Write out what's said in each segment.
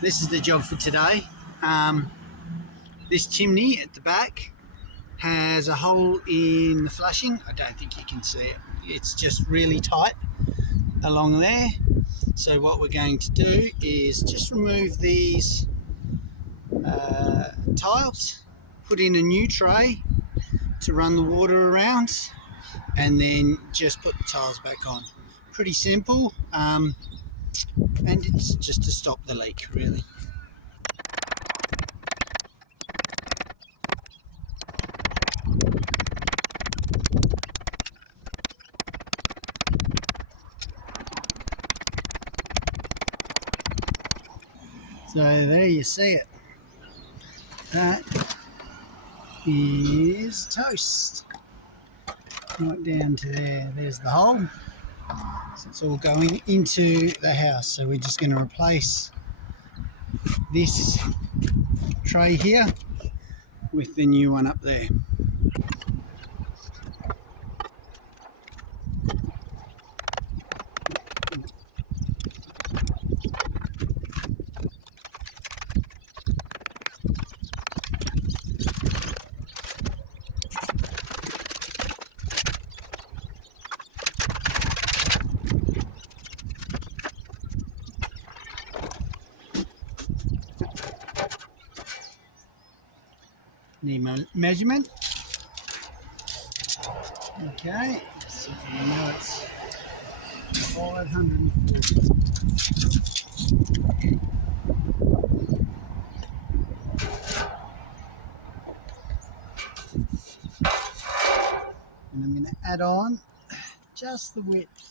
This is the job for today. This chimney at the back has a hole in the flashing. I don't think you can see it. It's just really tight along there. So what we're going to do is just remove these tiles, put in a new tray to run the water around, and then just put the tiles back on. Pretty simple, and it's just to stop the leak, really. So there you see it. That is toast. Right down to there. There's the hole. So it's all going into the house. So we're just going to replace this tray here with the new one up there. Need my measurement. Okay, so you know it's 540. And I'm going to add on just the width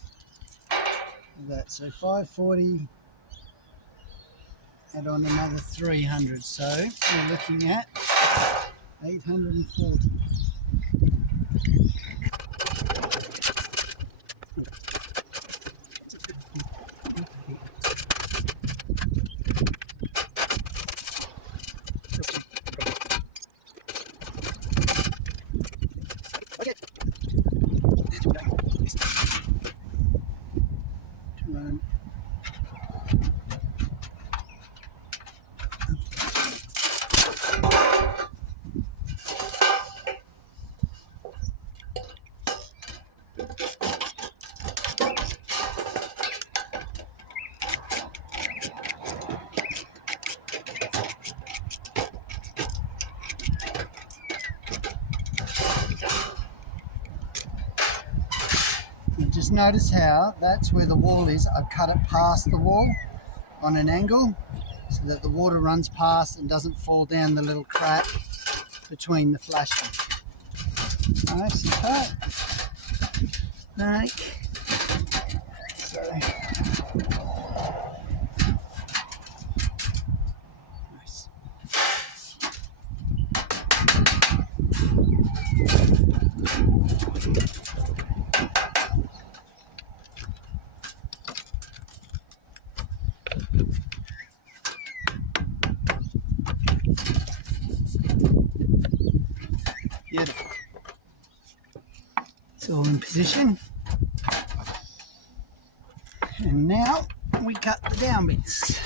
of that. So 540, add on another 300. So we're looking at 840. Just notice how that's where the wall is. I've cut it past the wall on an angle so that the water runs past and doesn't fall down the little crack between the flashing. Nice and cut. Like so. Nice. Beautiful. It's all in position. And now we cut the down bits.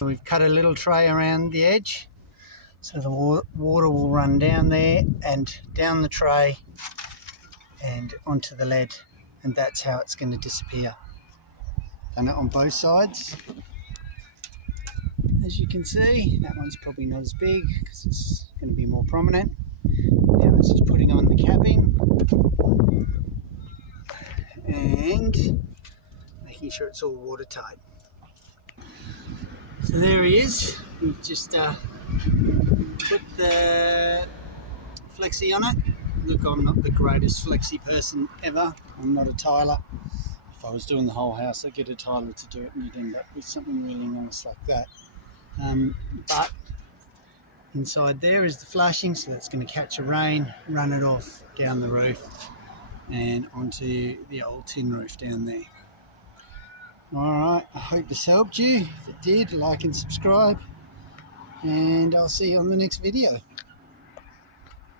We've cut a little tray around the edge so the water will run down there and down the tray and onto the lead, and that's how it's going to disappear. Done it on both sides. As you can see, that one's probably not as big because it's going to be more prominent. Now it's just putting on the capping and making sure it's all watertight. So there he is. We've just put the flexi on it. Look, I'm not the greatest flexi person ever. I'm not a tiler. If I was doing the whole house, I'd get a tiler to do it, and you'd end up with something really nice like that. But inside there is the flashing, so that's going to catch a rain, run it off down the roof and onto the old tin roof down there. Alright, I hope this helped you. If it did, like and subscribe, and I'll see you on the next video.